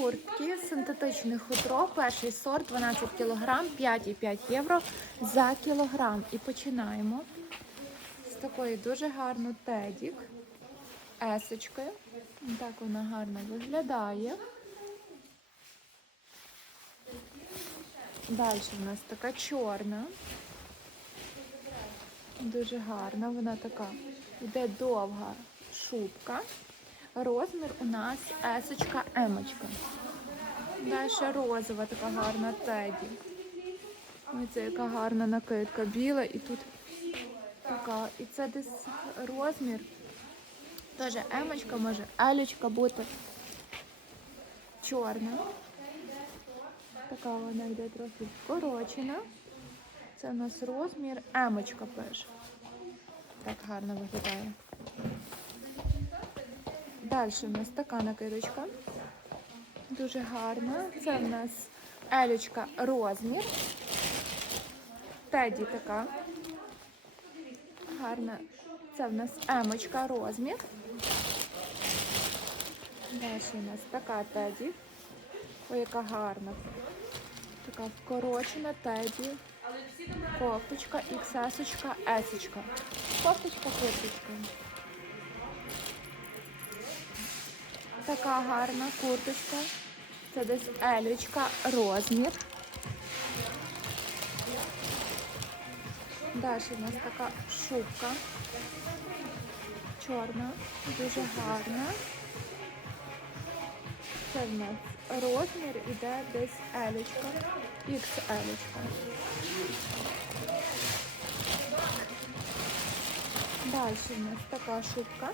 куртки, синтетичне хутро, перший сорт, 12 кг, 5,5 євро за кілограм. І починаємо з такої дуже гарної тедік, есочкою. Так вона гарно виглядає. Далі у нас така чорна. Дуже гарна, вона така. Йде довга шубка. Розмір у нас есочка емочка. Далі розова така гарна теді. Ось це яка гарна накидка. Біла і тут така. І це десь розмір. Теж емочка може елічка бути. Чорна. Така вона йде трохи вкорочена. Це у нас розмір емочка пише. Так гарно виглядає. Далі у нас така накидочка. Дуже гарна. Це в нас елючка розмір. Теді така. Гарна. Це в нас емочка розмір. Далі у нас така теді. Ой, яка гарна. Така вкорочена теді. Кофточка, XS, S. Кофточка, курточка. Така гарна курточка. Це десь елючка, розмір. Далі у нас така шубка. Чорна, дуже гарна. Це в нас розмір іде десь елючка, XL. Далі у нас така шубка.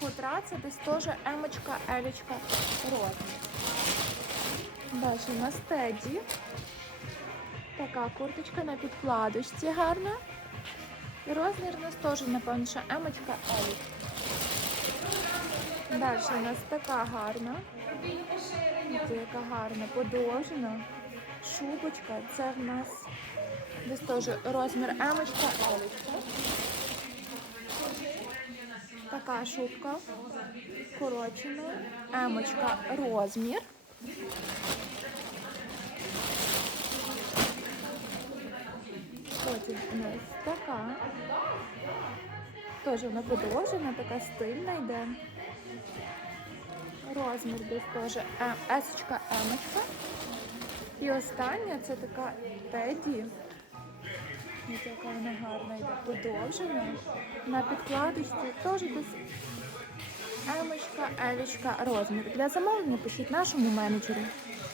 Хутра це десь теж емочка, елічка, розмір. Далі у нас теді. Така курточка на підкладочці гарна. І розмір у нас теж, напевно, що емочка, елічка. Далі у нас така гарна. Яка гарна, подовжена. Шубочка. Це в нас десь теж розмір емочка, елічка. Така шубка. Корочена. Емочка розмір. Потім у нас така. Теж вона подовжена, така стильна йде. Розмір десь теж М, есочка, емочка. І остання це така теді. Ось яка вона гарна йде подовжена. На підкладочці теж десь емочка, елічка, розмір. Для замовлення пишіть нашому менеджеру.